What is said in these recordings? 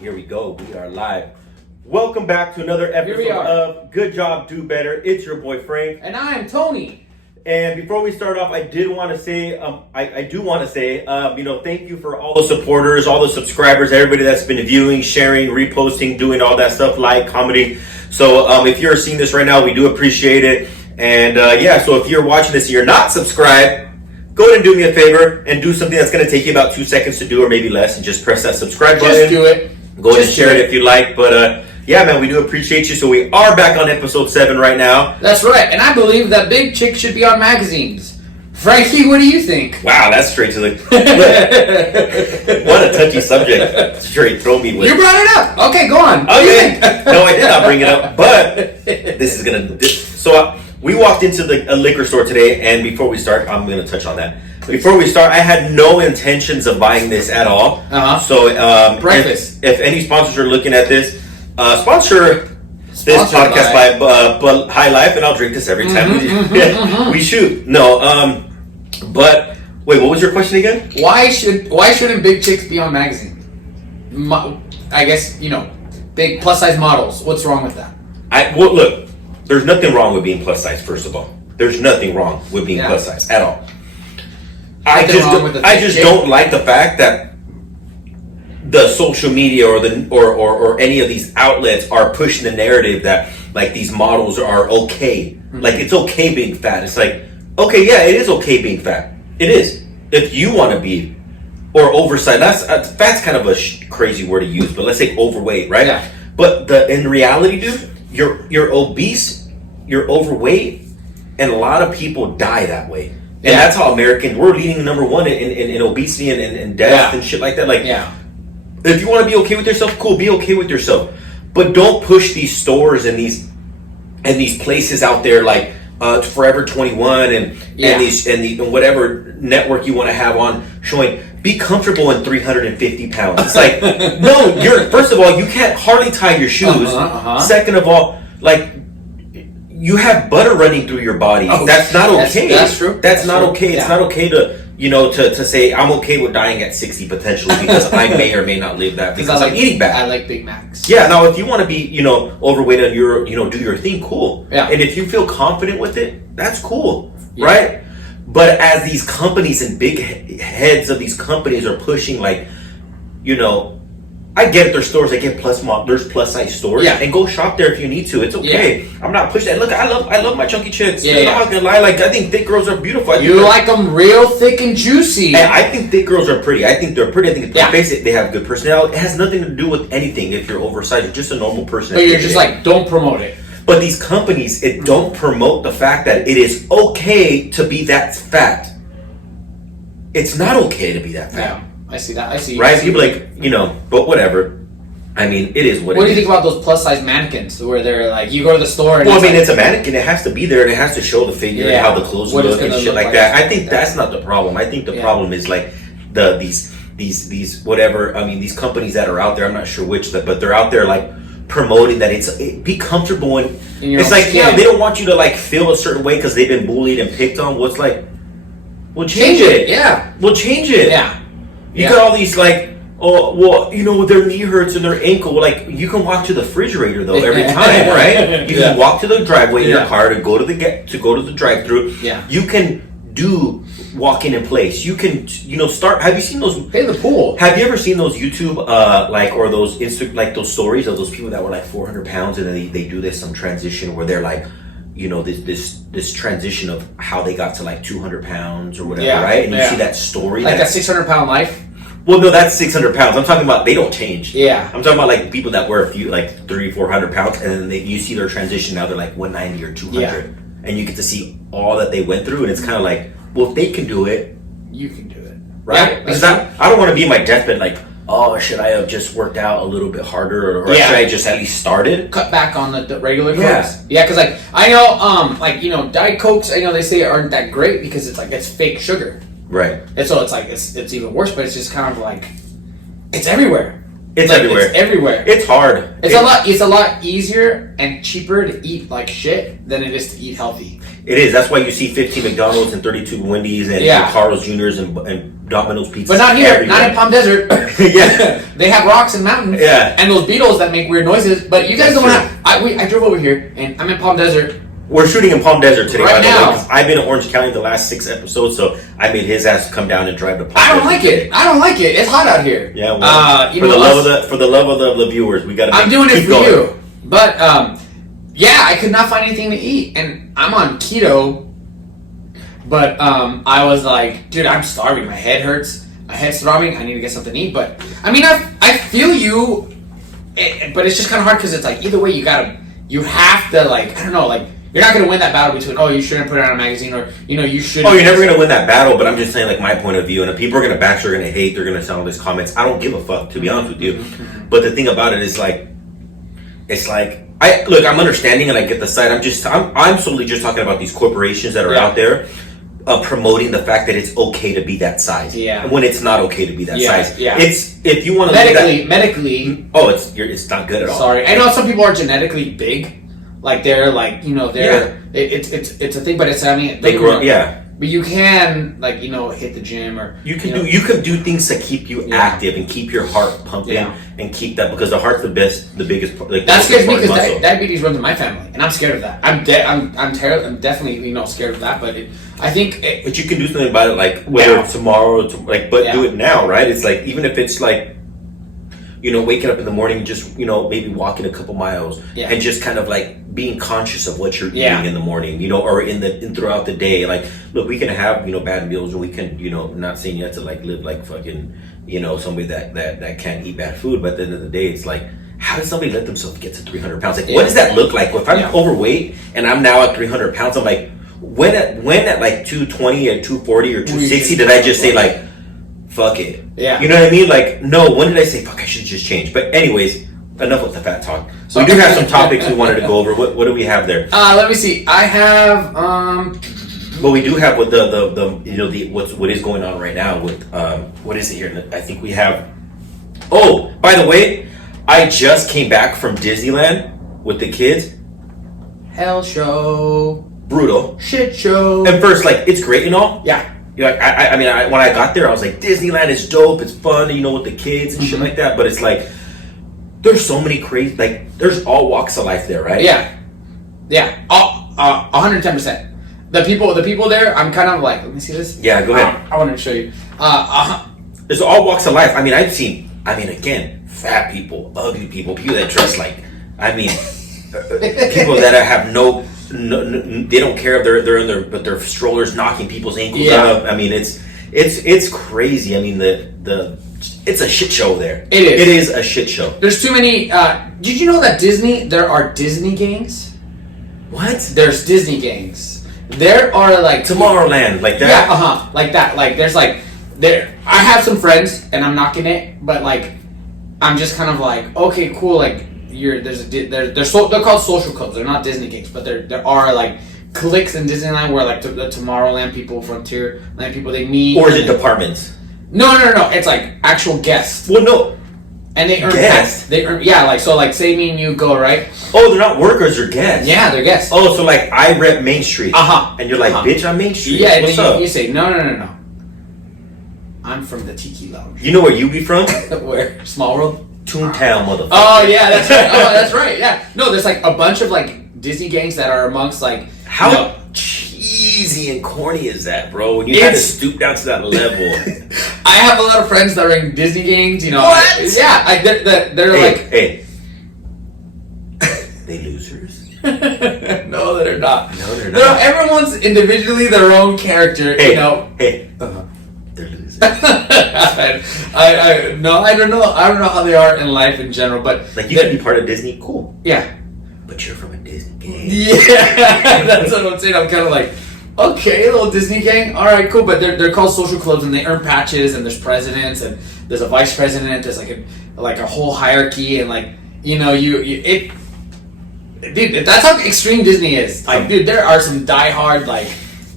Here we go. We are live. Welcome back to another episode of Good Job, Do Better. It's your boy Frank. And I'm Tony. And before we start off, I do want to say, thank you for all the supporters, all the subscribers, everybody that's been viewing, sharing, reposting, doing all that stuff, like, commenting. So if you're seeing this right now, we do appreciate it. And so if you're watching this and you're not subscribed, go ahead and do me a favor and do something that's going to take you about 2 seconds to do, or maybe less, and just press that subscribe button. Just do it. Go ahead and share it if you like. But yeah, man, we do appreciate you. So we are back on episode 7 right now. That's right. And I believe that big chicks should be on magazines. Frankie, what do you think? Wow, that's straight to the... What a touchy subject. Straight throw me with. You brought it up. Okay, go on. Okay. No, I did not bring it up. But this is going to... So we walked into a liquor store today. And before we start, I'm going to touch on that. Before we start, I had no intentions of buying this at all. So breakfast. If any sponsors are looking at this, sponsor this podcast by High Life, and I'll drink this every time we shoot. No, but wait, what was your question again? Why shouldn't big chicks be on magazines? I guess, big plus size models. What's wrong with that? Look, there's nothing wrong with being plus size. First of all, there's nothing wrong with being plus size at all. I just don't like the fact that the social media or any of these outlets are pushing the narrative that like these models are okay. Like it's okay being fat. It's like, okay, yeah, it is okay being fat. It is. If you want to be, or oversized. Fat's kind of a crazy word to use, but let's say overweight, right? Yeah. But in reality, dude, you're obese, you're overweight, and a lot of people die that way. And that's how we're leading number one in obesity and death and shit like that. Like, if you want to be okay with yourself, cool, be okay with yourself. But don't push these stores and these places out there like Forever 21 and whatever network you want to have on showing. Be comfortable in 350 pounds. It's like, no, first of all, you can't hardly tie your shoes. Second of all, like, you have butter running through your body. That's not okay. That's true. That's not okay. It's not okay to say I'm okay with dying at 60 potentially because I may or may not live that because I'm eating bad. I like Big Macs. Yeah. Now, if you want to be overweight and do your thing, cool. Yeah. And if you feel confident with it, that's cool, right? But as these companies and big heads of these companies are pushing, like, I get it, there's stores that get there's plus size stores. Yeah. And go shop there if you need to. It's okay. Yeah. I'm not pushing that. Look, I love my chunky chicks. I'm not gonna lie, like I think thick girls are beautiful. You like them real thick and juicy. And I think thick girls are pretty. I think they're pretty. I think it's basic. They have good personality. It has nothing to do with anything if you're oversized. You're just a normal person. But you're just like, don't promote it. But these companies, don't promote the fact that it is okay to be that fat. It's not okay to be that fat. Yeah. I see that. Right? People but whatever. I mean, it is what it is. What do you think about those plus size mannequins where they're like, you go to the store and it's a mannequin. It has to be there and it has to show the figure and how the clothes look and shit like that. I think that's not the problem. I think the problem is like these whatever. I mean, these companies that are out there. I'm not sure which, but they're out there like promoting that be comfortable and it's like skin. They don't want you to like feel a certain way because they've been bullied and picked on. What's like, we'll change it. Yeah, we'll change it. Yeah. You got all these like, their knee hurts and their ankle. Like, you can walk to the refrigerator though every time, right? You can walk to the driveway in your car to go to the drive-through. Yeah. You can do walking in place. You can start. Have you seen those? Pay the pool. Have you ever seen those YouTube or those those stories of those people that were like 400 pounds and then they do some transition where they're like, this transition of how they got to like 200 pounds or whatever, right? And you see that story. Like that 600-pound life? Well, no, that's 600 pounds. I'm talking about, they don't change. Yeah. I'm talking about like people that were a few, like 300-400 pounds, and then you see their transition, now they're like 190 or 200. Yeah. And you get to see all that they went through, and it's kind of like, well, if they can do it, you can do it. Right? Because I don't want to be in my deathbed like, oh, should I have just worked out a little bit harder, or should I just at least started? Cut back on the regular Cokes. Yeah, because like I know, Diet Cokes, I know they say aren't that great because it's fake sugar. Right. And so it's like it's even worse, but it's just kind of like it's everywhere. It's everywhere. It's everywhere. It's hard. It's a lot easier and cheaper to eat like shit than it is to eat healthy. It is. That's why you see 15 McDonald's and 32 Wendy's and Carl's Jr.'s and Domino's Pizza. But not here. Everywhere. Not in Palm Desert. Yeah. They have rocks and mountains. Yeah. And those beetles that make weird noises. But you guys don't have... I drove over here, and I'm in Palm Desert. We're shooting in Palm Desert today. Right now. I've been in Orange County the last 6 episodes, so I made his ass come down and drive to Palm Desert. I don't like it. It's hot out here. Yeah, well, for the love of the viewers, we got to. I'm doing it for you. But yeah, I could not find anything to eat, and I'm on keto. But I was like, dude, I'm starving. My head hurts. My head's throbbing. I need to get something to eat. But I mean, I feel you. But it's just kind of hard because it's like either way, you have to like, I don't know, like. You're not going to win that battle between, you shouldn't put it on a magazine, or, you should. Oh, you're never going to win that battle, but I'm just saying, like, my point of view. And if people are going to bash, they're going to hate, they're going to send all these comments. I don't give a fuck, to be honest with you. Mm-hmm. But the thing about it is, like, it's like, I'm understanding and I get the side. I'm solely just talking about these corporations that are out there promoting the fact that it's okay to be that size. Yeah. When it's not okay to be that size. Yeah. It's, if you want to medically. Oh, it's not good at all. Sorry. I know some people are genetically big. Like they're like it's a thing, but it's they grow But you can hit the gym or you can do things to keep you active and keep your heart pumping and keep that, because the heart's the biggest like that scares me because diabetes runs in my family and I'm scared of that. I'm definitely scared of that, but I think but you can do something about it, like whether tomorrow do it now, right? It's like even if it's like waking up in the morning, just maybe walking a couple miles and just kind of like being conscious of what you're eating in the morning, or in throughout the day. Like, look, we can have bad meals, and we can not saying you have to like live like fucking somebody that can't eat bad food, but at the end of the day, it's like, how does somebody let themselves get to 300 pounds? Like, what does that look like? If I'm overweight and I'm now at 300 pounds, I'm like, when at like 220 or 240 or 260 did I just say like, fuck it? Yeah. You know what I mean? Like, no, when did I say, fuck, I should just change? But anyways, enough with the fat talk. So we do have some topics we wanted to go over. What do we have there? Let me see. I have, well, we do have what what is going on right now with, what is it here? I think we have, by the way, I just came back from Disneyland with the kids. Hell show. Brutal. Shit show. At first, like, it's great and all. Yeah. Like, I mean, when I got there, I was like, Disneyland is dope. It's fun, with the kids and shit like that. But it's like, there's so many crazy, like, there's all walks of life there, right? Yeah. 110%. The people there, I'm kind of like, let me see this. Yeah, go ahead. I wanted to show you. There's all walks of life. I mean, again, fat people, ugly people that dress like, people that have no, they don't care if they're in their strollers knocking people's ankles up. I mean, it's crazy. I mean, it's a shit show there. It is a shit show. There's too many. Did you know that there are Disney gangs? What? There's Disney gangs. There are like Tomorrowland, like that. Yeah, like that. Like there's like there. I have some friends, and I'm knocking it, but like I'm just kind of like, okay, cool. Like they're called social clubs. They're not Disney gangs, but there are like cliques in Disneyland where like the Tomorrowland people, Frontierland people, they meet. Or is it departments? No. It's like actual guests. Well, no. And they earn guests. They earn, like say me and you go, right? Oh, they're not workers, they're guests. Yeah, they're guests. Oh, so like I rep Main Street. And you're like, bitch, I'm Main Street. Yeah, what's and up? You say, no. I'm from the Tiki Lounge. You know where you be from? Where? Small World? Toontown, motherfucker. Oh yeah, that's right. That's right. Yeah. No, there's like a bunch of like Disney gangs that are amongst like how cheesy and corny is that, bro? When you had to stoop down to that level. I have a lot of friends that are in Disney gangs. What? Yeah, they're like. Hey. They losers? No, they're not. No, they're not. Everyone's individually their own character. Hey. They're losers. I don't know. I don't know how they are in life in general, but like you can be part of Disney, cool. Yeah. But you're from a Disney gang. Yeah, that's what I'm saying. I'm kind of like, okay, a little Disney gang. All right, cool. But they're called social clubs, and they earn patches, and there's presidents, and there's a vice president. There's like a whole hierarchy, and like dude, that's how extreme Disney is. Like, dude, there are some diehard like.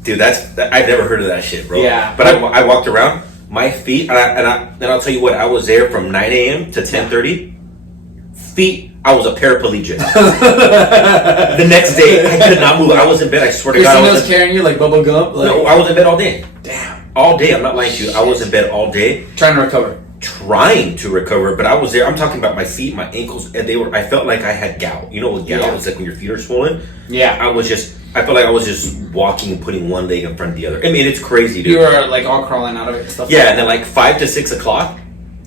Dude, I've never heard of that shit, bro. Yeah. But I walked around, my feet, and I'll tell you what, I was there from 9 a.m. to 10:30. feet, I was a paraplegic. The next day, I could not move. I was in bed. I swear to God, I was carrying you like Bubba Gump. Like, no, I was in bed all day. Damn, all day. I'm not lying to you. I was in bed all day, trying to recover. But I was there. I'm talking about my feet, my ankles, and they were. I felt like I had gout. You know what gout is like when your feet are swollen. Yeah, I felt like I was just walking and putting one leg in front of the other. I mean, it's crazy, dude. You were like all crawling out of it and stuff. Yeah, and then like 5 to 6 o'clock,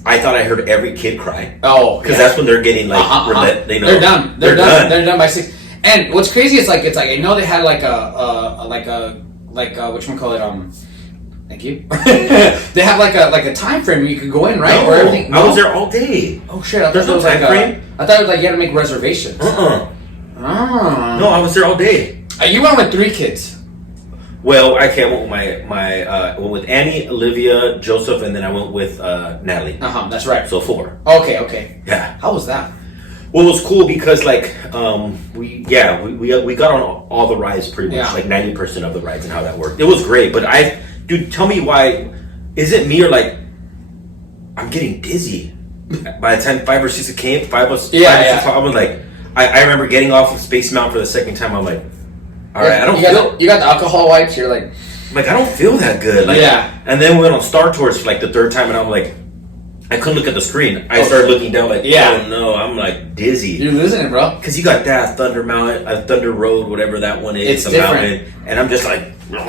I thought I heard every kid cry. Oh, because that's when they're getting like they know they're done. They're done by 6. And what's crazy is like I know they had like a whatchamacallit, thank you. They have like a time frame where you could go in, right? No, or everything. I was there all day. Oh shit! I There's thought no time frame. I thought it was like you had to make reservations. No, I was there all day. You went with 3 kids. Well, I went with I went with Annie, Olivia, Joseph, and then I went with Natalie. That's right. So 4. Okay. Yeah. How was that? Well, it was cool because like we got on all the rides pretty much, like 90% of the rides and how that worked. It was great, but dude, tell me why. Is it me or like I'm getting dizzy? By the time 5 or 6 it came, 5 or 6, I was like, I remember getting off of Space Mountain for the second time. I'm like, all right, I don't feel. You got the alcohol wipes. You're like, I don't feel that good. Like, and then we went on Star Tours for like the 3rd time, and I'm like, I couldn't look at the screen. I started looking down, like, oh no, I'm like dizzy. You're losing it, bro. Because you got that Thunder Mountain, Thunder Road, whatever that one is, it's different. mountain, and I'm just like, here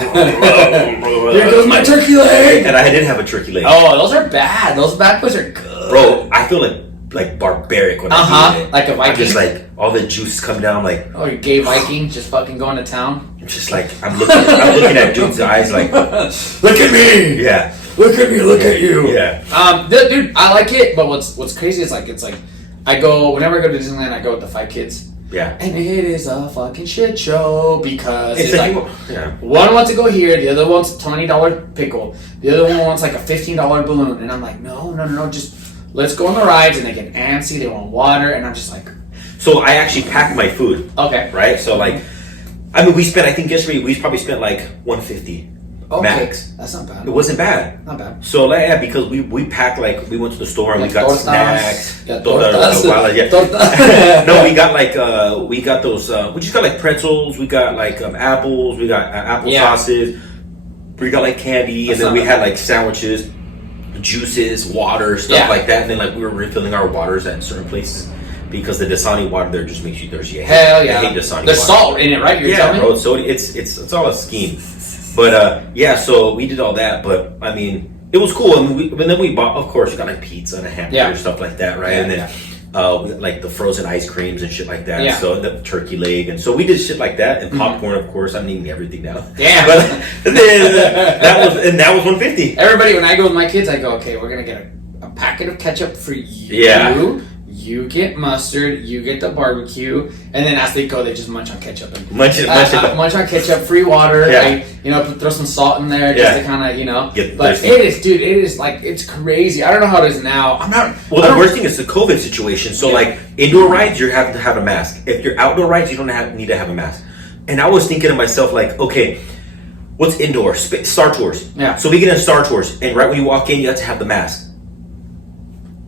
goes my turkey leg. And I did have a turkey leg. Oh, those are bad. Those bad boys are good, bro. I feel like barbaric when I eat it. Like a Viking. I'm just like all the juice come down, like you gay Viking, just fucking going to town. Just like I'm looking at dude's eyes, like look at me. Yeah. Look at me, look at you. Yeah. Dude, I like it, but what's crazy is like it's like I go whenever I go to Disneyland, I go with the 5 kids. Yeah. And it is a fucking shit show because it's like yeah. One wants to go here, the other wants $20 pickle, the other one wants like a $15 balloon, and I'm like, no, just let's go on the rides, and they get antsy, they want water, and I'm just like. So I actually packed my food. Okay. Right. So like, I mean, I think yesterday we probably spent like $150. Okay. Max. That's not bad. It wasn't bad. Not bad. So because we packed like we went to the store and we got snacks. Yeah, No, we got like we got those we just got like pretzels, we got like apples, we got apple sauces, we got like candy, and then we had like sandwiches, juices, water, stuff like that, and then like we were refilling our waters at certain places. Because the Dasani water there just makes you thirsty. Hell yeah! I hate Dasani. There's salt in it, right? You're telling me? Bro. So it's all a scheme. But so we did all that. But I mean, it was cool. And then we bought, of course, you got like pizza and a hamburger, stuff like that, right? And then we got, like the frozen ice creams and shit like that. Yeah. So the turkey leg, and so we did shit like that, and popcorn, of course. I'm eating everything now. Yeah. But then that was $150. Everybody, when I go with my kids, I go, okay, we're gonna get a packet of ketchup for you. Yeah. You get mustard, you get the barbecue, and then as they go, they just munch on ketchup and munch on ketchup. Free water, throw some salt in there just to kind of, But it is like it's crazy. I don't know how it is now. Well, the worst thing is the COVID situation. So like indoor rides, you have to have a mask. If you're outdoor rides, you don't need to have a mask. And I was thinking to myself like, okay, what's indoor? Star Tours. Yeah. So we get in Star Tours, and right when you walk in, you have to have the mask.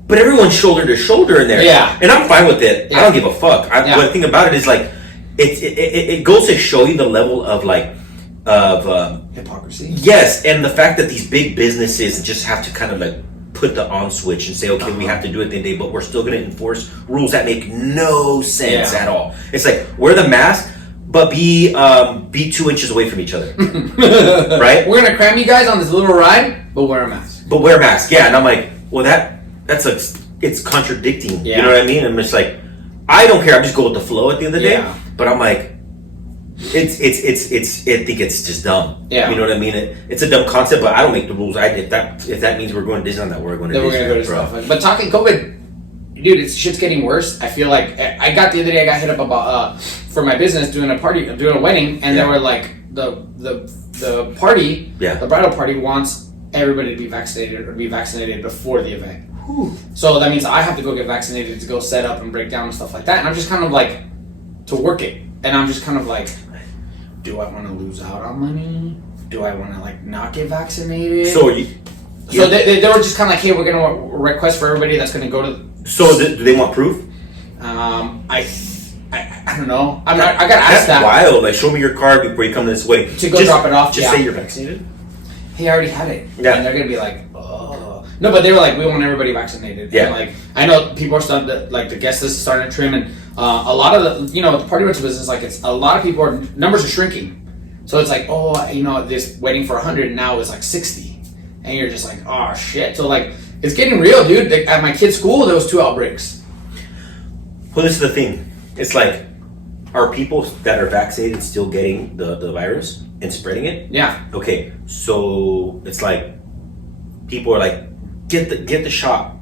But everyone's shoulder to shoulder in there. Yeah. And I'm fine with it. Yeah. I don't give a fuck. The thing about it is like, it goes to show you the level of like, hypocrisy. Yes. And the fact that these big businesses just have to kind of like put the on switch and say, okay, we have to do it the day, but we're still going to enforce rules that make no sense at all. It's like, wear the mask, but be 2 inches away from each other. Right? We're going to cram you guys on this little ride, but wear a mask. Yeah. And I'm like, well, it's contradicting. You know what I mean? I'm just like, I don't care. I'm just going with the flow at the end of the day. But I'm like, I think it's just dumb. Yeah. You know what I mean? It's a dumb concept, but I don't make the rules. If that means we're going to Disneyland, we're going to Disneyland. But talking COVID, dude, shit's getting worse. I feel like I got the other day. I got hit up about for my business doing a wedding, and they were like the party, the bridal party wants everybody to be vaccinated before the event. So that means I have to go get vaccinated to go set up and break down and stuff like that. And I'm just kind of like, to work it. And I'm just kind of like, do I want to lose out on money? Do I want to like not get vaccinated? So they were just kind of like, hey, we're going to request for everybody that's going to go to... So do they want proof? I don't know. I gotta ask that. That's wild. Like, show me your card before you come this way. To go drop it off. Just say you're vaccinated. He already had it. Yeah. And they're gonna be like, oh. No, but they were like, we want everybody vaccinated. Yeah. And like, I know people are starting to, like, the guest list is starting to trim, and a lot of the, the party rental business, like, it's a lot of people numbers are shrinking. So it's like, oh, this waiting for 100 now is like 60, and you're just like, oh shit. So like, it's getting real, dude. At my kid's school, there was 2 outbreaks. Well, this is the thing. It's like, are people that are vaccinated still getting the virus and spreading it? Yeah. Okay, so it's like people are like, get the shot,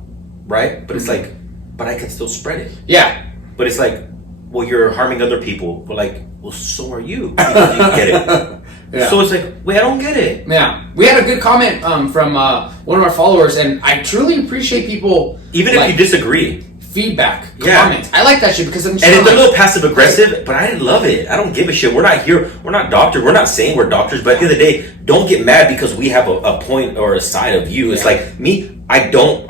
right? But it's like, but I can still spread it. Yeah. But it's like, well, you're harming other people. But like, well, so are you. Because you get it. Yeah. So it's like, wait, I don't get it. Yeah. We had a good comment from one of our followers, and I truly appreciate people. Even if you disagree. Feedback, comments. I like that shit because I'm. And it's a little passive aggressive, but I love it. I don't give a shit. We're not here. We're not doctors. We're not saying we're doctors. But at the end of the day, don't get mad because we have a point or a side of you. It's like me. I don't.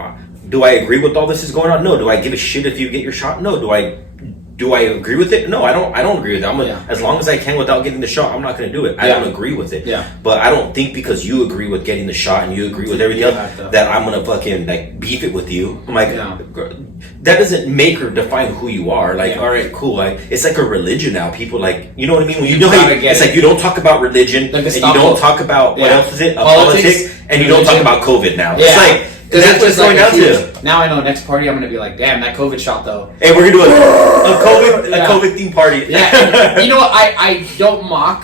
Do I agree with all this is going on? No. Do I give a shit if you get your shot? No. Do I agree with it? No, I don't. I don't agree with it. As long as I can without getting the shot, I'm not going to do it. I don't agree with it. Yeah. But I don't think because you agree with getting the shot and you agree with everything else that I'm going to fucking like beef it with you. I'm like, that doesn't make or define who you are. Like, all right, cool. Like, it's like a religion now. People like, you know what I mean? When you know how it's like you don't talk about religion and you don't talk about what else is it? Politics, and you don't talk about COVID now. It's like. That's what it's going down to. Now I know next party I'm gonna be like, damn, that COVID shot though. Hey, we're gonna do a COVID theme party. Yeah, you know what? I don't mock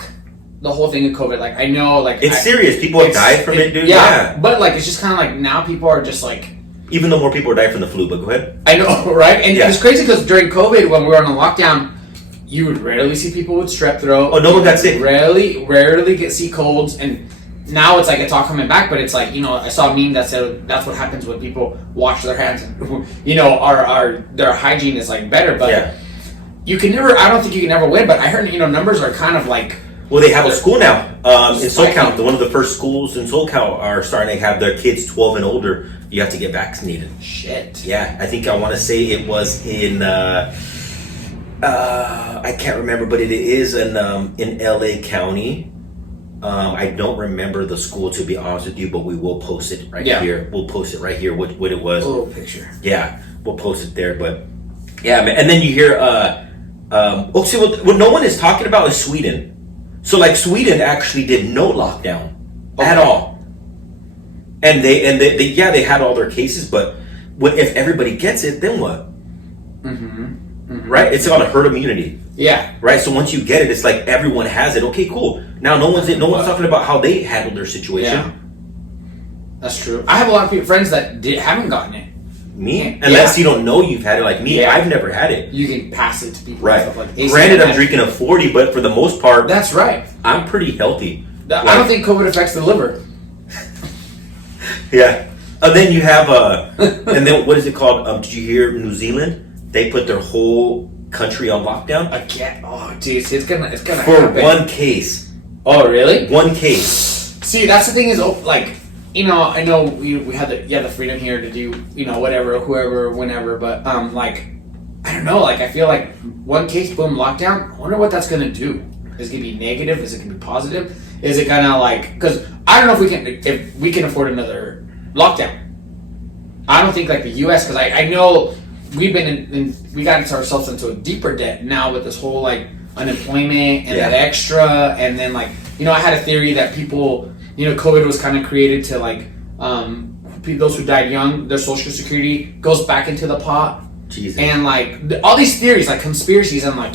the whole thing of COVID. Like I know, like it's serious. People have died from it, dude. Yeah, but like it's just kind of like now people are just like. Even though more people are dying from the flu, but go ahead. I know, right? And it's crazy because during COVID, when we were on a lockdown, you would rarely see people with strep throat. Oh, no one got sick. Rarely see colds and. Now it's like it's all coming back, but it's like I saw a meme that said that's what happens when people wash their hands and their hygiene is like better. But you can never. I don't think you can ever win. But I heard numbers are kind of like. Well, they have a school now in SoCal. One of the first schools in SoCal are starting to have their kids 12 and older. You have to get vaccinated. Shit. Yeah, I think I want to say it was in. I can't remember, but it is in LA County. I don't remember the school to be honest with you, but we will post it right here. We'll post it right here. What it was? A little picture. Yeah, we'll post it there. But yeah, man. And then you hear. What no one is talking about is Sweden. So like Sweden actually did no lockdown at all, and they had all their cases. But if everybody gets it, then what? Right? It's about a herd immunity. Yeah. Right. So once you get it, it's like everyone has it. Okay, cool. Now no one's talking about how they handled their situation. Yeah. That's true. I have a lot of friends that haven't gotten it. Me? Unless you don't know you've had it like me. I've never had it. You can pass it to people. Right. And stuff like Granted, I'm drinking a 40, but for the most part, that's right. I'm pretty healthy. I don't think COVID affects the liver. Yeah. And then you have and then what is it called? Did you hear New Zealand? They put their whole country on lockdown again. Oh, dude, it's gonna for happen. one case. Oh, really? One case. See, that's the thing is, like, I know we had the freedom here to do whatever, whoever, whenever, but like, I don't know, like I feel like one case, boom, lockdown. I wonder what that's gonna do. Is it gonna be negative? Is it gonna be positive? Is it gonna like? Because I don't know if we can afford another lockdown. I don't think like the U.S. because I know. We've been we got ourselves into a deeper debt now with this whole like unemployment and that extra, and then like I had a theory that people COVID was kind of created to like those who died young, their social security goes back into the pot. Jesus. And like all these theories like conspiracies and like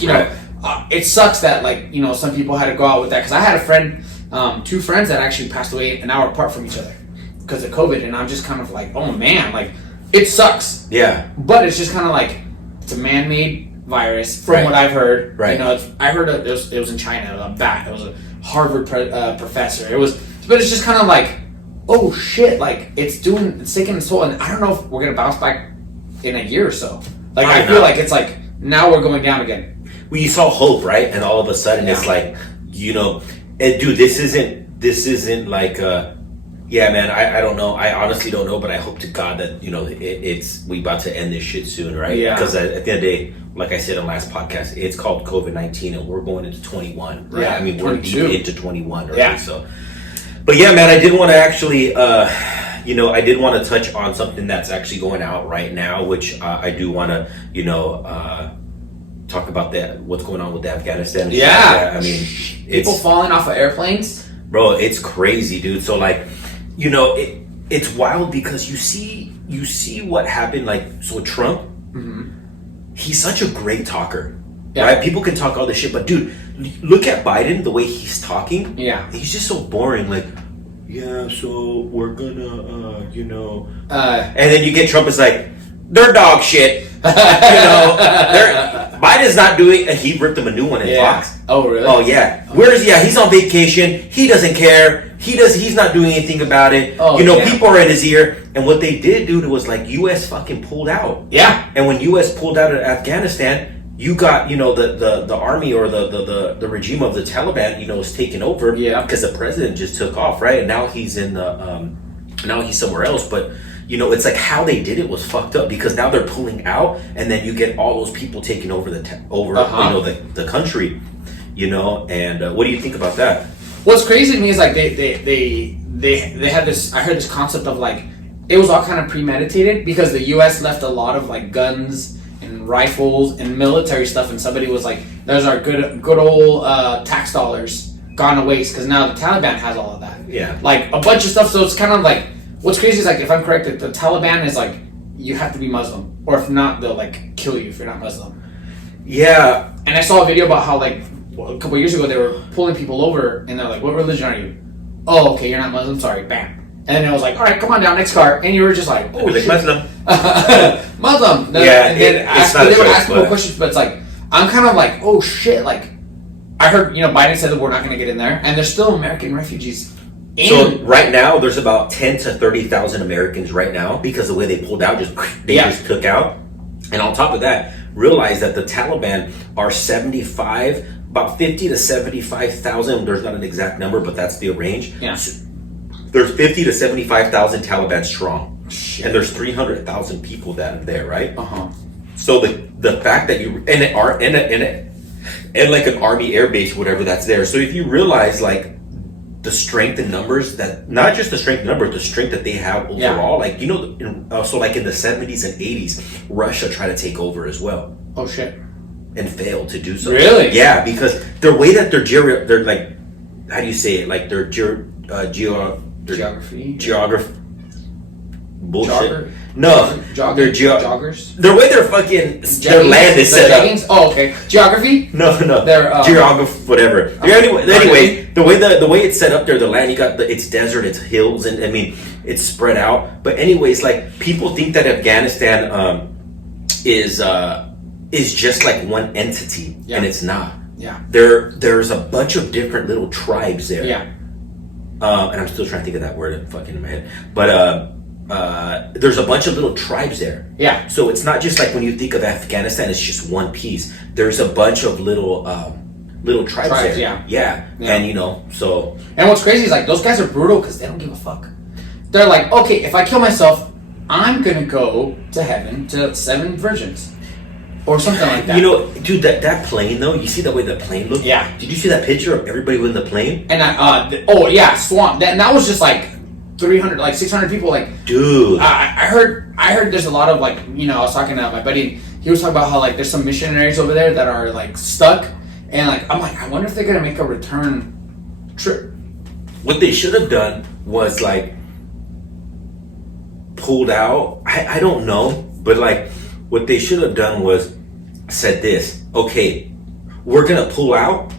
it sucks that like some people had to go out with that because I had a friend, 2 friends that actually passed away an hour apart from each other because of COVID, and I'm just kind of like, oh man, like. It sucks. Yeah. But it's just kind of like, it's a man-made virus from what I've heard. Right. I heard it was in China, a bat. It was a Harvard professor. But it's just kind of like, oh shit, like it's taking its toll. And I don't know if we're going to bounce back in a year or so. Like, I feel like it's like, now we're going down again. Well, you saw hope, right? And all of a sudden it's like, dude, this isn't like Yeah, man, I don't know. I honestly don't know, but I hope to God that, we about to end this shit soon, right? Yeah. Because at the end of the day, like I said in the last podcast, it's called COVID-19 and we're going into 21, right? Yeah, I mean, 22. we're deep into 21, right? Yeah. So, but yeah, man, I did want to actually, I did want to touch on something that's actually going out right now, which I do want to, talk about what's going on with Afghanistan. Yeah. I mean, people falling off of airplanes. Bro, it's crazy, dude. So like, it's wild because you see what happened. Like, so Trump, he's such a great talker, right? People can talk all this shit, but dude, look at Biden, the way he's talking. Yeah, he's just so boring. Like, yeah, so we're gonna, and then you get Trump is like, they're dog shit. Biden's not doing. He ripped him a new one in Fox. Oh really? Oh yeah. He's on vacation. He doesn't care. He's not doing anything about it. Oh, people are in his ear. And what they did, dude, was like U.S. fucking pulled out. Yeah. And when U.S. pulled out of Afghanistan, you got the army or the regime of the Taliban, was taken over. Yeah. Because the president just took off, right? And now he's in now he's somewhere else, but. It's like how they did it was fucked up because now they're pulling out, and then you get all those people taking over the country, And what do you think about that? What's crazy to me is like they had this. I heard this concept of like it was all kind of premeditated because the U.S. left a lot of like guns and rifles and military stuff, and somebody was like, "There's our good old tax dollars gone to waste," because now the Taliban has all of that. Yeah, like a bunch of stuff. So it's kind of like. What's crazy is like if I'm correct, that the Taliban is like you have to be Muslim, or if not, they'll like kill you if you're not Muslim. Yeah, and I saw a video about how like a couple years ago they were pulling people over, and they're like, "What religion are you?" "Oh, okay, you're not Muslim. Sorry." Bam. And then it was like, "All right, come on down, next car," and you were just like, "Oh, shit. Muslim." Muslim. Yeah, and then they would ask more but... questions, but it's like I'm kind of like, "Oh shit!" Like I heard, Biden said that we're not going to get in there, and there's still American refugees. So right now, there's about 10 to 30,000 Americans right now because the way they pulled out, they just took out. And on top of that, realize that the Taliban are about 50 to 75,000. There's not an exact number, but that's the range. Yeah. So there's 50 to 75,000 Taliban strong. Shit. And there's 300,000 people that are there, right? Uh-huh. So the fact that you and like an army air base, whatever that's there. So if you realize like the strength in numbers, that not just the strength in numbers, the strength that they have overall, like so like in the 70s and 80s, Russia tried to take over as well. Oh shit! And failed to do so. Really? Yeah, because the way that they're like, how do you say it? Like their geography. Bullshit. They're joggers. The way they're fucking their land is set up. Oh, okay. Geography. No. They're geography, whatever. Anyway, the way it's set up there, the land, you got it's desert, it's hills, and I mean it's spread out. But anyways, like people think that Afghanistan is just like one entity, and it's not. Yeah. There's a bunch of different little tribes there. Yeah. And I'm still trying to think of that word fucking in my head, but. There's a bunch of little tribes there. Yeah. So it's not just like when you think of Afghanistan, it's just one piece. There's a bunch of little tribes there. Yeah. And so. And what's crazy is like those guys are brutal because they don't give a fuck. They're like, okay, if I kill myself, I'm gonna go to heaven to 7 virgins. Or something like that. Dude, that plane though, you see the way the plane looked? Yeah. Did you see that picture of everybody in the plane? And swamp. That was just like 300, like 600 people. Like, dude, I heard there's a lot of like, I was talking to my buddy. He was talking about how like there's some missionaries over there that are like stuck, and like I'm like, I wonder if they're gonna make a return trip. What they should have done was like pulled out. I don't know, but like what they should have done was said this: okay, we're gonna pull out,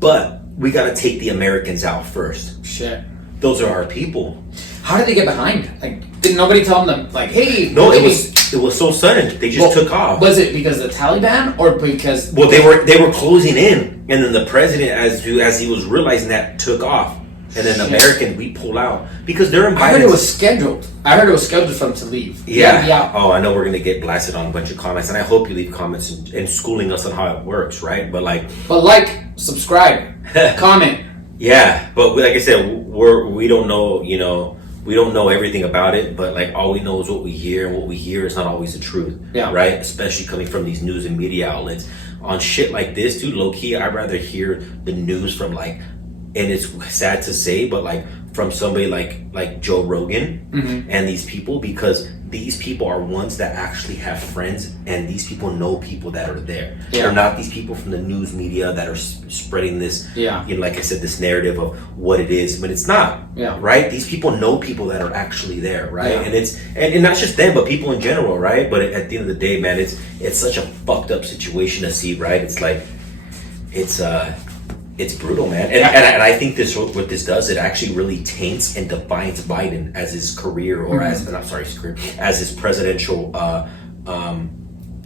but we gotta take the Americans out first. Shit. Those are our people. How did they get behind? Like, did nobody tell them like, hey? No, it was so sudden. They just took off. Was it because of the Taliban or because? Well, they were closing in, and then the president, as he was realizing that, took off, and then the American we pull out because they're in. I heard it was scheduled. I heard it was scheduled for them to leave. Yeah. Oh, I know we're gonna get blasted on a bunch of comments, and I hope you leave comments and schooling us on how it works, right? But like, subscribe, comment. Yeah, but like I said, we don't know, we don't know everything about it, but like all we know is what we hear, and what we hear is not always the truth. Yeah. Right? Especially coming from these news and media outlets. On shit like this, dude, low key, I'd rather hear the news from like, and it's sad to say, but like from somebody like Joe Rogan and these people, because these people are ones that actually have friends, and these people know people that are there. Yeah. They're not these people from the news media that are spreading this, Yeah. you know, like I said, this narrative of what it is, but it's not. Yeah. Right? These people know people that are actually there, right? Yeah. And it's and not just them, but people in general, right? But at the end of the day, man, it's such a fucked up situation to see, right? It's like it's brutal, man. And I think what this does, it actually really taints and defines Biden as his career, or as his presidential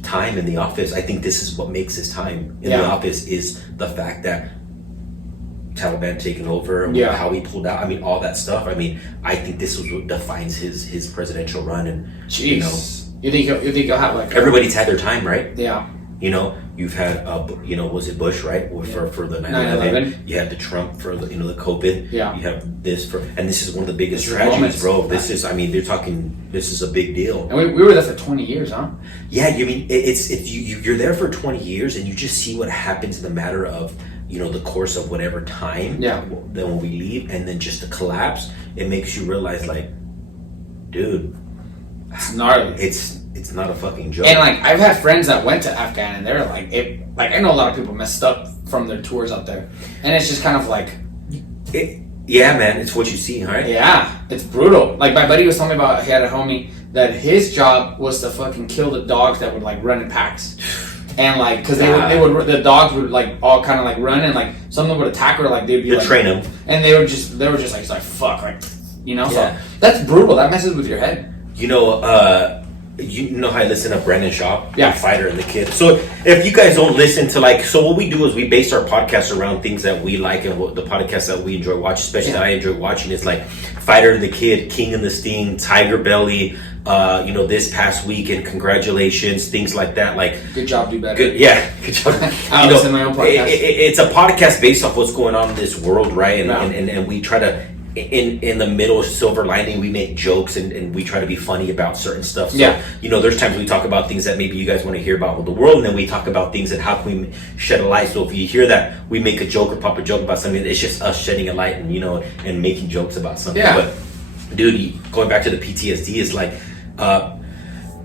time in the office. I think this is what makes his time in the office, is the fact that Taliban taking over, how he pulled out. I mean, all that stuff. I mean, I think this is what defines his presidential run. And Jeez. You think he'll have like everybody's had their time, right? Yeah. You know, you've had, was it Bush, right? For the 9/11. You had the Trump for the, the COVID. Yeah. You have this and this is one of the biggest tragedies, bro. This is, I mean, they're talking, this is a big deal. And we were there for 20 years, huh? Yeah, you mean, it's you're there for 20 years and you just see what happens in the matter of, the course of whatever time. Yeah. Then when we leave, and then just the collapse, it makes you realize, like, dude, it's gnarly. It's not a fucking joke. And like, I've had friends that went to Afghan, and they're like, I know a lot of people messed up from their tours up there, and it's just kind of like, yeah, man, it's what you see, right? Yeah, it's brutal. Like, my buddy was telling me about, he had a homie that his job was to fucking kill the dogs that would like run in packs. And like, cause the dogs would like all kind of like run, and like some of them would attack her, like they'd be like, train them, and they were just like fuck, like, so that's brutal. That messes with your head. You know how I listen to Brendan Schaub, yeah, the fighter and the kid. So if you guys don't listen to what we do is we base our podcast around things that we like, and what the podcasts that we enjoy watching, especially that I enjoy watching, is like Fighter and the Kid, King and the Sting, Tiger Belly. This past week, and congratulations, things like that. Like, good job, do better. Good job. I listen to my own podcast. It's a podcast based off what's going on in this world, right? And we try to, in the middle, silver lining, we make jokes and we try to be funny about certain stuff. So, there's times we talk about things that maybe you guys want to hear about with the world, and then we talk about things that how can we shed a light. So if you hear that we make a joke or pop a joke about something, it's just us shedding a light and and making jokes about something. Yeah. But dude, going back to the PTSD, is like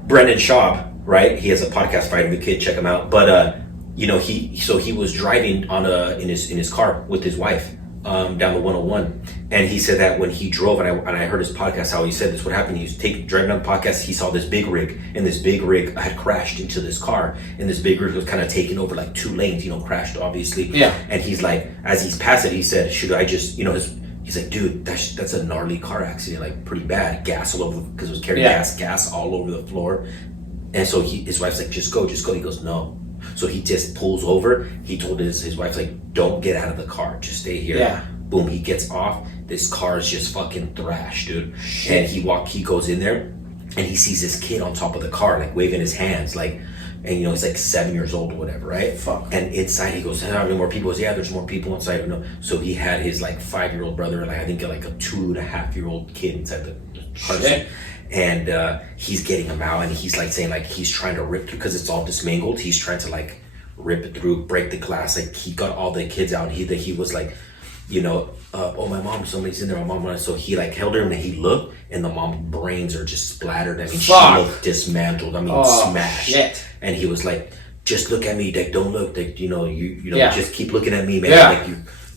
Brendan Schaub, right? He has a podcast, Fighting the Kid. Check him out. But he was driving in his car with his wife down the 101, and he said that when he drove, and I heard his podcast, how he said this. What happened? He was driving on the podcast. He saw this big rig, and this big rig had crashed into this car, and this big rig was kind of taking over like 2 lanes. Crashed obviously. Yeah. And he's like, as he's past it, he said, "Should I just He's like, dude, that's a gnarly car accident, like pretty bad. Gas all over, because it was carrying gas all over the floor." And so his wife's like, just go. He goes, no. So he just pulls over. He told his wife, like, don't get out of the car, just stay here. Yeah. Boom, he gets off. This car is just fucking thrashed, dude. Shit. And he goes in there, and he sees this kid on top of the car, like waving his hands, like, and he's like 7 years old or whatever, right? Fuck. And inside he goes, "How many more people?" He goes, "Yeah, there's more people inside." So he had his like 5-year-old brother, like I think like a 2.5-year-old kid inside the car seat. And he's getting him out, and he's like saying, like, he's trying to rip through, because it's all dismangled. He's trying to like rip it through, break the glass. Like, he got all the kids out. He was like, oh, my mom, somebody's in there, my mom. So he like held her, and he looked, and the mom's brains are just splattered. I mean, she looked dismantled. I mean, smashed. Shit. And he was like, just look at me, like, don't look, like, just keep looking at me, man. Yeah. Like,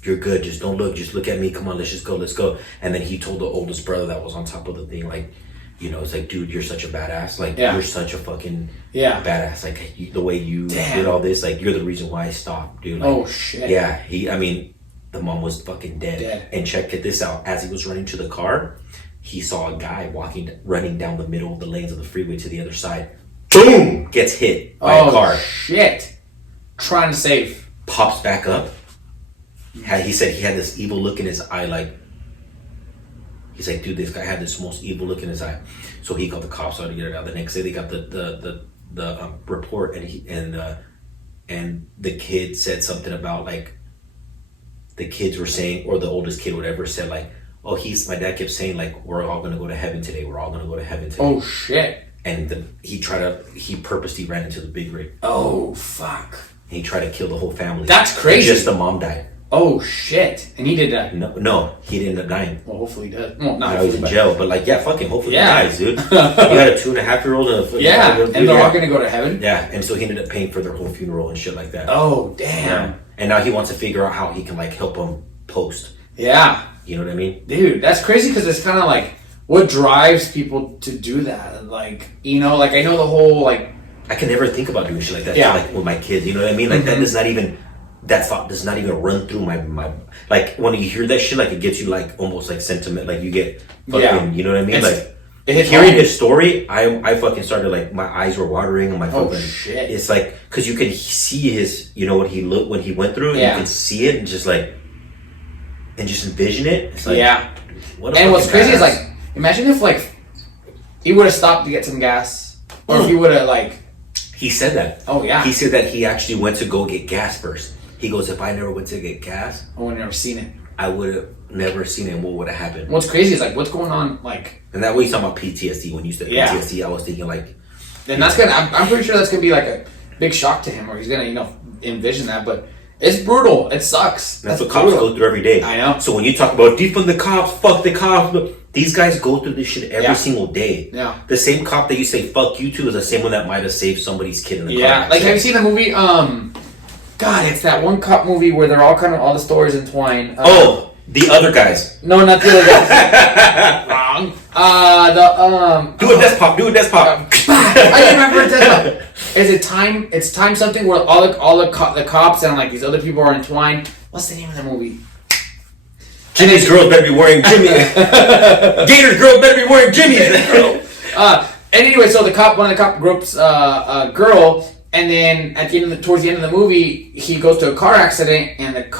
you're good, just don't look, just look at me, come on, let's go. And then he told the oldest brother that was on top of the thing, like, it's like, dude, you're such a badass, like, you're such a fucking badass, like, the way you did all this, like, you're the reason why I stopped, dude. Like, oh shit. Yeah, the mom was fucking dead. And check this out, as he was running to the car, he saw a guy running down the middle of the lanes of the freeway to the other side. Boom! Gets hit by a car. Shit. Trying to save. Pops back up. He said he had this evil look in his eye, like, he's like, dude, this guy had this most evil look in his eye. So he called the cops out to get it out. The next day they got the report, and the kid said something about, like, the kids were saying, or the oldest kid, whatever, said like, oh, my dad kept saying like, we're all gonna go to heaven today. We're all gonna go to heaven today. Oh shit! And he purposely ran into the big rig. Oh fuck! And he tried to kill the whole family. That's crazy. And just the mom died. Oh shit! And he did die. No, he didn't end up dying. Well, hopefully he does. Well, not. I was in jail, but like, yeah, fucking hopefully yeah. he dies, dude. You got a 2.5-year-old and a 5-year-old, and they're all gonna go to heaven. Yeah, and so he ended up paying for their whole funeral and shit like that. Oh damn! Yeah. And now he wants to figure out how he can like help them post. Yeah. You know what I mean? Dude, that's crazy because it's kind of like what drives people to do that. Like, you know, like I know the whole like. I can never think about doing shit like that. Yeah. Like with my kids, you know what I mean? Like that does not even. That thought does not even run through my like when you hear that shit, like it gets you like almost like sentiment, like you get fucking, you know what I mean? Hearing his story, I fucking started like my eyes were watering and my fucking. Oh shit! It's like because you can see his, you know what he looked when he went through. Yeah. You can see it and just envision it. It's like what's crazy is like imagine if like he would have stopped to get some gas, or if he would have like. He said that. Oh yeah. He said that he actually went to go get gas first. He goes, if I never went to get gas, I would have never seen it. I would have never seen it. And what would have happened? What's crazy is like, what's going on? Like, and that way you talking about PTSD. When you said PTSD, I was thinking like, and that's gonna. I'm pretty sure that's gonna be like a big shock to him, or he's gonna envision that. But it's brutal. It sucks. That's what cops go through every day. I know. So when you talk about defund the cops, fuck the cops, these guys go through this shit every single day. Yeah. The same cop that you say fuck you to is the same one that might have saved somebody's kid in the car. Yeah. Like, have you seen the movie? God, it's that one cop movie where they're all the stories entwined. The other guys. No, not the other guys. Wrong. Do a desk pop. I remember desk pop. Is it time? It's time something where all the cops and like these other people are entwined. What's the name of the movie? Jimmy's girls better be wearing Jimmy. Gator's girls better be wearing Jimmy's. And anyway, so one of the cop groups, a girl. And then towards the end of the movie, he goes to a car accident, and that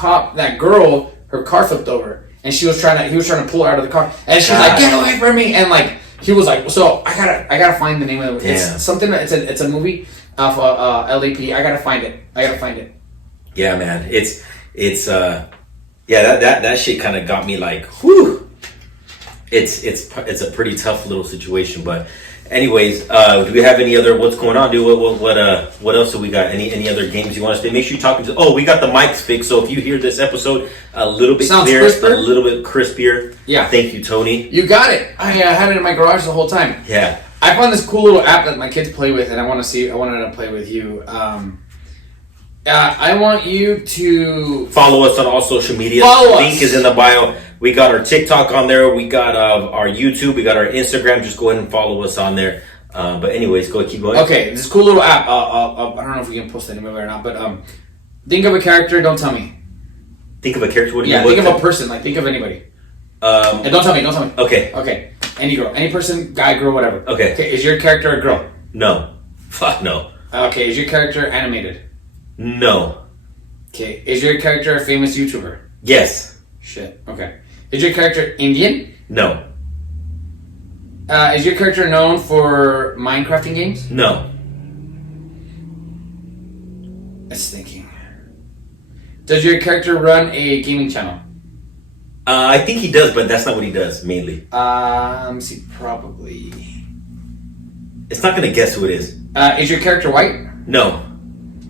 girl, her car flipped over, and he was trying to pull her out of the car, and she's like, "Get away from me!" And like he was like, "So I gotta find the name of it. It's something. It's a movie of LAP. I gotta find it. Yeah, man. That shit kind of got me like, whew. It's a pretty tough little situation, but. Anyways, do we have any other? What's going on, dude? What else do we got? Any other games you want us to? Make sure you're talking to. Oh, we got the mics fixed. So if you hear this episode a little bit clearer, a little bit crispier. Yeah. Thank you, Tony. You got it. I had it in my garage the whole time. Yeah. I found this cool little app that my kids play with, and I wanted to play with you. I want you to follow us on all social media. Link is in the bio. We got our TikTok on there. We got our YouTube. We got our Instagram. Just go ahead and follow us on there. But anyways, go keep going. Okay, this cool little app. I don't know if we can post it anywhere or not, but think of a character. Don't tell me. Think of a character. What do you? Think of a person. Like think of anybody. And don't tell me. Okay. Any girl, any person, guy, girl, whatever. Okay. Is your character a girl? No. Fuck no. Okay. Is your character animated? No. Okay. Is your character a famous YouTuber? Yes. Shit. Okay. Is your character Indian? No. Is your character known for Minecrafting games? No. That's thinking. Does your character run a gaming channel? I think he does, but that's not what he does mainly. Let me see. Probably. It's not gonna guess who it is. Is your character white? No.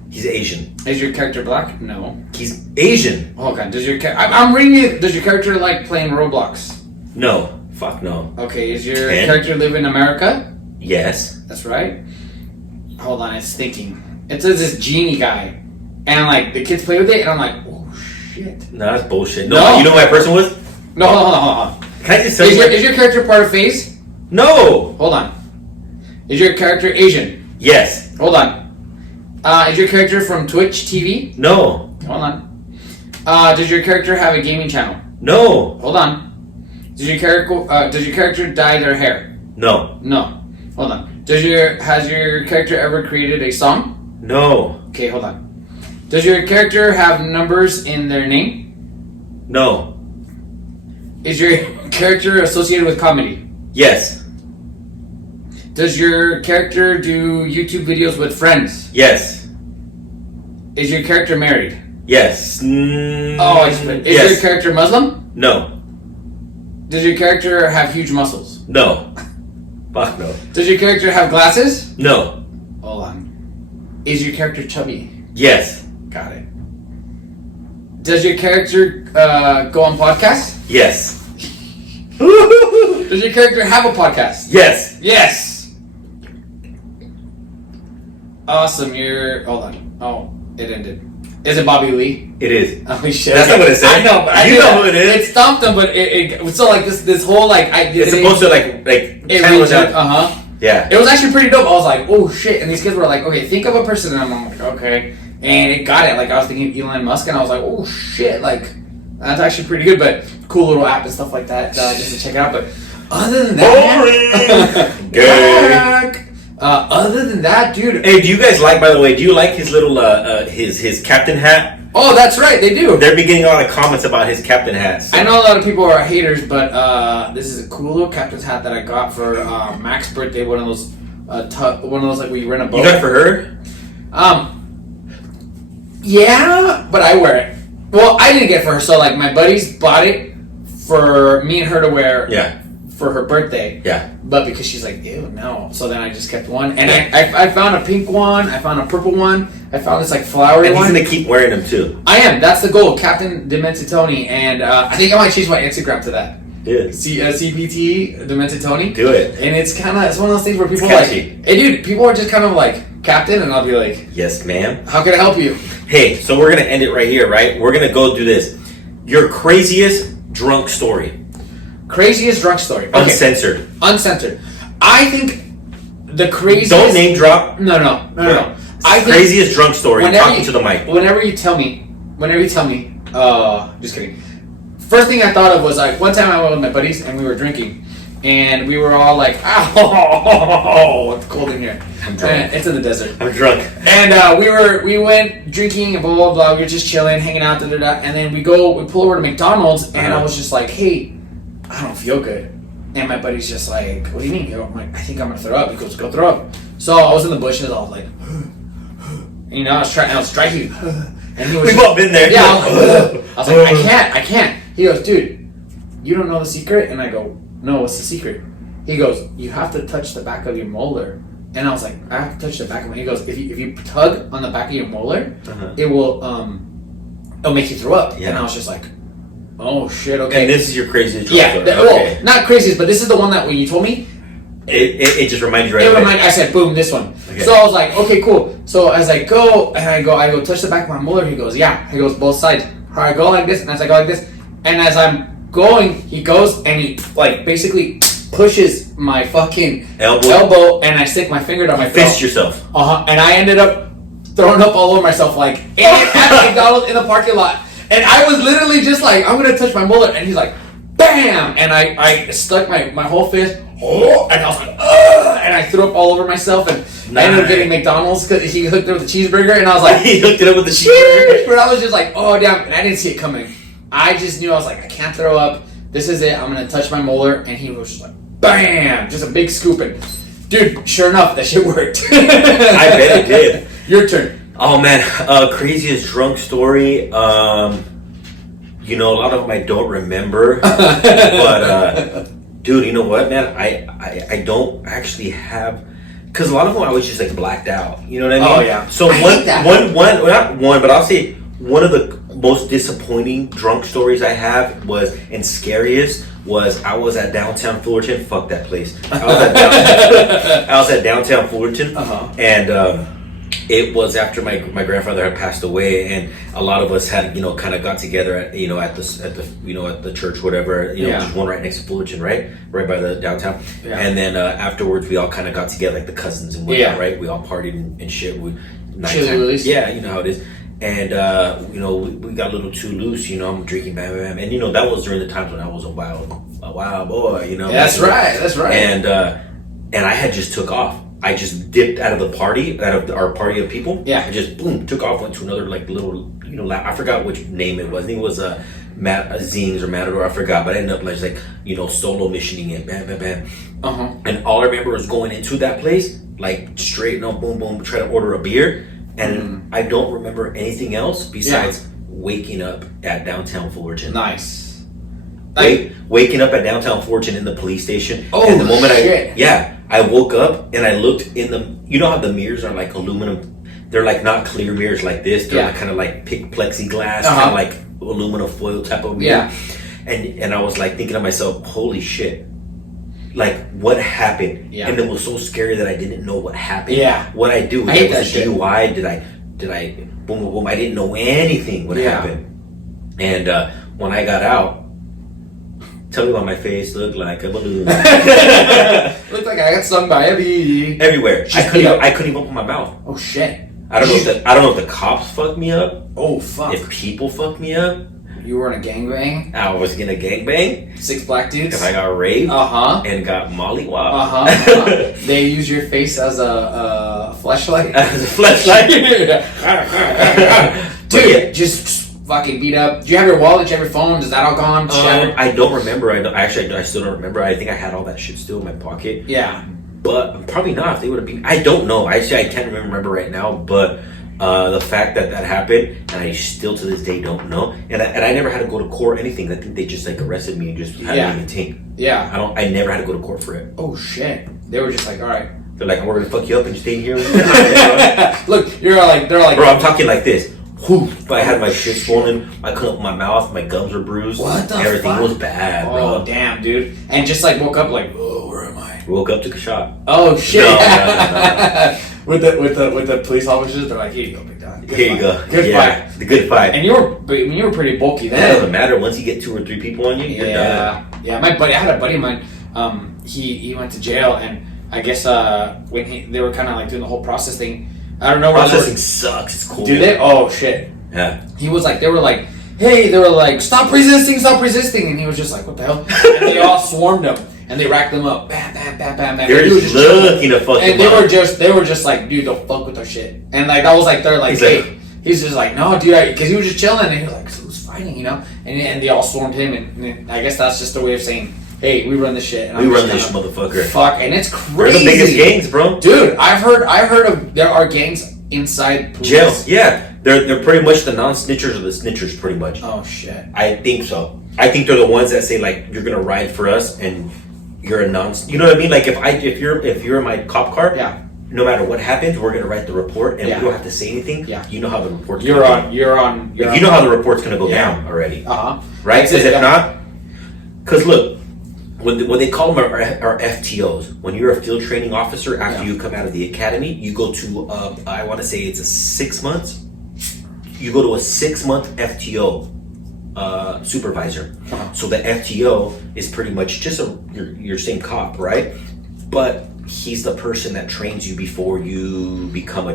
He's Asian. Is your character black? No. He's Asian. Oh god. I'm reading it. Does your character like playing Roblox? No. Fuck no. Okay. Is your character live in America? Yes. That's right. Hold on. It's thinking. It says this genie guy, and like the kids play with it, and I'm like, oh shit. No, that's bullshit. No. You know who my person was? No. Hold on. Can I just say is your character part of FaZe? No. Hold on. Is your character Asian? Yes. Hold on. Is your character from Twitch TV? No. Hold on. Does your character have a gaming channel? No. Hold on. Does your character dye their hair? No. No. Hold on. Has your character ever created a song? No. Okay, hold on. Does your character have numbers in their name? No. Is your character associated with comedy? Yes. Does your character do YouTube videos with friends? Yes. Is your character married? Yes. Is your character Muslim? No. Does your character have huge muscles? No. Fuck no. Does your character have glasses? No. Hold on. Is your character chubby? Yes. Got it. Does your character go on podcasts? Yes. Does your character have a podcast? Yes. Yes. Awesome. Hold on. Oh, it ended. Is it Bobby Lee? It is. Holy shit. That's not what it said. I know, but you know who it is. It stomped him, but it so like this whole like it's supposed to like Yeah. It was actually pretty dope. I was like, oh shit, and these kids were like, okay, think of a person, and I'm like, okay, and it got it. Like I was thinking Elon Musk, and I was like, oh shit, like that's actually pretty good, but cool little app and stuff like that, just to check it out. But other than that, other than that, dude. Hey, do you guys like? By the way, do you like his little his captain hat? Oh, that's right, they do. They're beginning a lot of comments about his captain hats. So. I know a lot of people are haters, but this is a cool little captain's hat that I got for Mac's birthday. One of those like where you rent a boat. You got it for her? Yeah, but I wear it. Well, I didn't get it for her, so like my buddies bought it for me and her to wear. Yeah. For her birthday. Yeah. But because she's like, ew, no. So then I just kept one. And I found a pink one. I found a purple one. I found this like flowery one. And he's going to keep wearing them too. I am. That's the goal. Captain Dementitoni. And I think I might change my Instagram to that. Yeah. CPT Dementitoni. Do it. And it's one of those things where people are like, hey dude, people are just kind of like, Captain, and I'll be like, yes, ma'am. How can I help you? Hey, so we're going to end it right here, right? We're going to go do this. Your craziest drunk story. Craziest drunk story. Okay. Uncensored. Uncensored. I think the craziest... Don't name drop. No. I think craziest drunk story. Talking to the mic. Whenever you tell me, just kidding. First thing I thought of was like, one time I went with my buddies and we were drinking. And we were all like, oh, it's cold in here. I'm drunk. It's in the desert. I'm drunk. And we went drinking and blah, blah, blah. We were just chilling, hanging out, da, da, da. And then we pull over to McDonald's and I was just like, hey, I don't feel good. And my buddy's just like, what do you mean? I'm like, I think I'm going to throw up. He goes, go throw up. So I was in the bushes. I was like, I was striking. And he was We've all been there. Yeah. I was like, I can't. He goes, dude, you don't know the secret? And I go, no, what's the secret? He goes, you have to touch the back of your molar. And I was like, I have to touch the back of my. He goes, if you tug on the back of your molar, it will it'll make you throw up. Yeah. And I was just like, oh shit, okay. And this is your craziest drunk story. Well, not craziest, but this is the one that when you told me, it just reminded you right away. I said, boom, this one. Okay. So I was like, okay, cool. So as I go I go touch the back of my molar. He goes, yeah. He goes both sides. I go like this, and as I go like this, and as I'm going, he goes and he like basically pushes my fucking elbow, and I stick my finger down my throat. Fist yourself. And I ended up throwing up all over myself, like at McDonald's in the parking lot. And I was literally just like, I'm gonna touch my mullet, and he's like, bam! And I stuck my whole fist, and I was like, ugh! And I threw up all over myself, and I ended up getting McDonald's because he hooked it with the cheeseburger, and I was like, he hooked it up with the cheeseburger. But I was just like, oh damn! And I didn't see it coming. I just knew, I was like, I can't throw up. This is it. I'm gonna touch my molar, and he was just like, bam! Just a big scoop, and dude, sure enough, that shit worked. I bet it did. Your turn. Oh man, craziest drunk story. A lot of them I don't remember, but dude, you know what, man? I don't actually have, because a lot of them I was just like blacked out. You know what I mean? Oh yeah. So not one, but I'll say one of the most disappointing drunk stories I have and scariest was I was at downtown Fullerton. Fuck that place. I was at downtown Fullerton, and. It was after my grandfather had passed away, and a lot of us had kind of got together at the church, whatever, there's one right next to Fullerton, right by the downtown, and then afterwards we all kind of got together like the cousins and whatnot, right? We all partied and shit. Yeah, you know how it is, and we got a little too loose. I'm drinking, bam, and that was during the times when I was a wild boy. That's right. And I had just took off. I just dipped out of our party of people. Yeah. I just took off, went to another like little I forgot which name it was. I think it was Zings or Matador. I forgot, but I ended up like solo missioning it. Bam, bam, bam. And all I remember was going into that place like straight, boom, boom, try to order a beer, and I don't remember anything else besides waking up at downtown Fullerton. Nice. waking up at Downtown Fortune in the police station. Oh, and the moment shit. I woke up and I looked in the, you know how the mirrors are like aluminum, they're like not clear mirrors like this, they're like kind of like plexiglass, kind of like aluminum foil type of mirror. And I was like thinking to myself, holy shit, like what happened? And it was so scary that I didn't know what happened. What I do, I hate was that a DUI, did I boom boom boom, I didn't know anything what happened. And when I got out, tell me what my face looked like a balloon. Looked like I got stung by a bee. Everywhere. I couldn't even open my mouth. Oh shit. I don't know if the cops fucked me up. Oh fuck. If people fucked me up. You were in a gangbang? I was in a gangbang. 6 black dudes? If I got raped. And got mollywopped. They use your face as a fleshlight? As a fleshlight? Dude, just fucking beat up. Do you have your wallet? Do you have your phone? Is that all gone? I don't remember. I still don't remember. I think I had all that shit still in my pocket. Yeah. But probably not. If they would have been, I don't know. I can't remember right now. But the fact that happened, and I still to this day don't know. And I never had to go to court or anything. I think they just like arrested me and just had me in the tank. Yeah. I never had to go to court for it. Oh shit. They were just like, all right. They're like, we're gonna fuck you up and you stay here. Look, they're like, bro, I'm talking like this. Whew, I had my shit swollen. I couldn't open my mouth. My gums were bruised. What the Everything fuck? was bad, bro. Oh damn, dude. And just like woke up like, oh, where am I? Woke up, took a shot. Oh shit. No. with the police officers, they're like, here you go, big dog. Here you go. Good fight. The good fight. And you were pretty bulky then. That doesn't matter. Once you get 2 or 3 people on you, you're done. Yeah, my buddy. I had a buddy of mine. He went to jail, and I guess when they were kind of like doing the whole process thing. I don't know. Processing sucks. It's cool. Do they? Oh shit. Yeah. He was like, they were like, hey, they were like, stop resisting, and he was just like, what the hell? And they all swarmed him, and they racked them up, bam, bam, bam, bam, bam. They were just looking to fuck him up. And they were just like, dude, don't fuck with our shit. And like that was like, they're like, he's just like, no, dude, because he was just chilling, and he was like, who's fighting, you know? And they all swarmed him, and I guess that's just a way of saying, hey, we run this shit. And we run this motherfucker. Fuck, and it's crazy. They're the biggest gangs, bro. Dude, I've heard of there are gangs inside police. Jail. Yeah. They're pretty much the non-snitchers or the snitchers, pretty much. Oh shit. I think so. I think they're the ones that say like, you're gonna ride for us and you're a non. You know what I mean? Like if you're in my cop car, no matter what happens, we're gonna write the report and we don't have to say anything. Yeah. You know how the report's you know how the report's gonna go down already. Right? Because if not, because look, what they call them are FTOs. When you're a field training officer, after you come out of the academy, you go to I want to say it's a 6 months. You go to a 6-month FTO supervisor. So the FTO is pretty much just your same cop, right? But he's the person that trains you before you become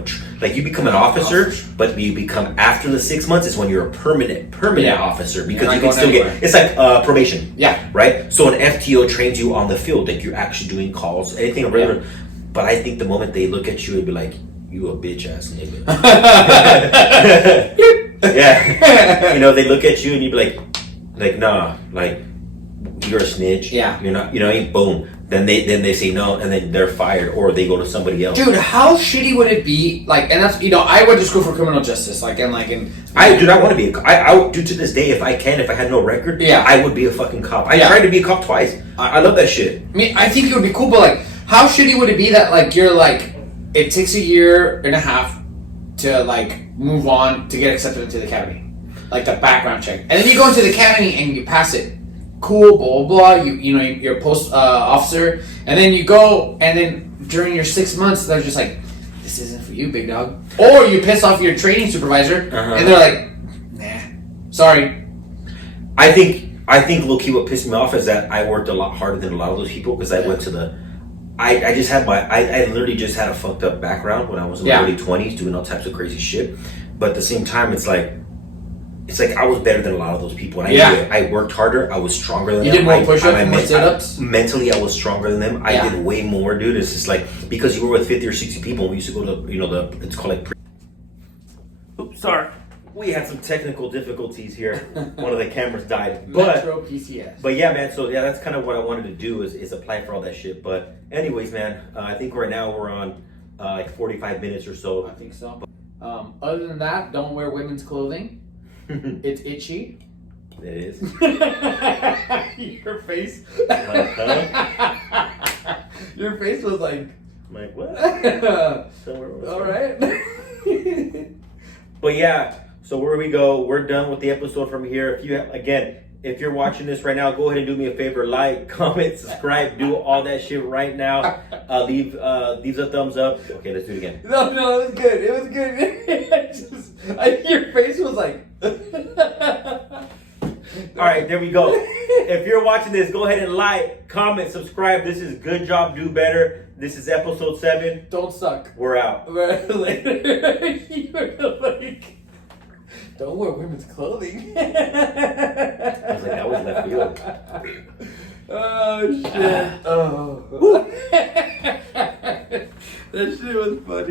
you become an officer, but you become after the 6 months is when you're a permanent officer, because you can still it's like probation. Yeah. Right? So an FTO trains you on the field, like you're actually doing calls, anything regular. But I think the moment they look at you, it'd be like, you a bitch ass nigga. Yeah. You know, they look at you and you'd be like, nah, like you're a snitch. Yeah. You're not, boom. Then they say no, and then they're fired, or they go to somebody else. Dude, how shitty would it be? Like, and that's I went to school for criminal justice. I want to be. I would do to this day if I had no record. Yeah. I would be a fucking cop. I tried to be a cop twice. I love that shit. I mean, I think it would be cool, but like, how shitty would it be that like you're like, it takes 1.5 years to like move on to get accepted into the academy, like the background check, and then you go into the academy and you pass it. Cool, blah blah blah. You're a post officer, and then you go, and then during your 6 months, they're just like, "This isn't for you, big dog." Or you piss off your training supervisor, and they're like, "Nah, sorry." I think low key what pissed me off is that I worked a lot harder than a lot of those people because I went to the. I just had I literally just had a fucked up background when I was in my early 20s doing all types of crazy shit, but at the same time it's like I was better than a lot of those people, and I knew it. I worked harder. I was stronger than them. You did more push-ups, more sit-ups? Mentally, I was stronger than them. I did way more, dude. It's just like, because you were with 50 or 60 people, and we used to go to, it's called like... Oops, sorry. We had some technical difficulties here. One of the cameras died. Metro PCS. But yeah, man, so yeah, that's kind of what I wanted to do is apply for all that shit. But anyways, man, I think right now we're on like 45 minutes or so. I think so. Other than that, don't wear women's clothing. It's itchy. It is. Your face. Uh-huh. Your face was like. I'm like, what? All right. But yeah, so where we go, we're done with the episode from here. If you're watching this right now, go ahead and do me a favor, like, comment, subscribe, do all that shit right now. Leave a thumbs up. Okay, let's do it again. No, it was good. It was good. Your face was like. All right, there we go. If you're watching this, go ahead and like, comment, subscribe. This is Good Job, Do Better. This is episode 7. Don't suck. We're out. Later. You were like, don't wear women's clothing. I was like, that was left field. Oh, shit. Oh. That shit was funny.